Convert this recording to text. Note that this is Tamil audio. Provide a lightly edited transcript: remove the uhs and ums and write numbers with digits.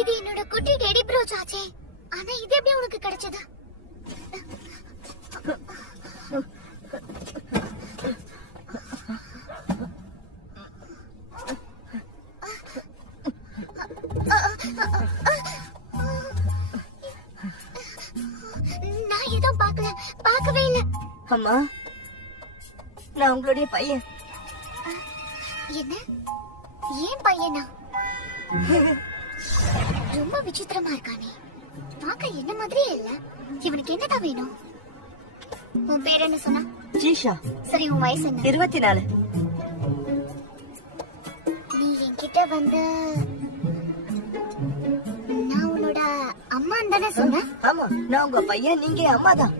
இது என்னோட குட்டி டெடி ப்ரோச் ஆச்சே. ஆனா இது எப்படி உனக்கு கிடைச்சது? நான் எதுவும் பார்க்கவே இல்ல. அம்மா, நான் உங்களுடைய பையன். என்ன? ஏன் பையனா? ரொம்ப விசித்திரமா இருக்கானே. பார்க்க என்ன மாதிரியே இல்ல. இவனுக்கு என்னதான் வேணும்? உன் பேர் என்ன சொன்னா? ஜீஷா. சரி, உன் வயசு என்ன? 24. நீ என்கிட்ட வந்து நான் உன்னோட அம்மா தானே சொன்ன? ஆமா, நான் உங்க பையன், நீங்க அம்மா தான்.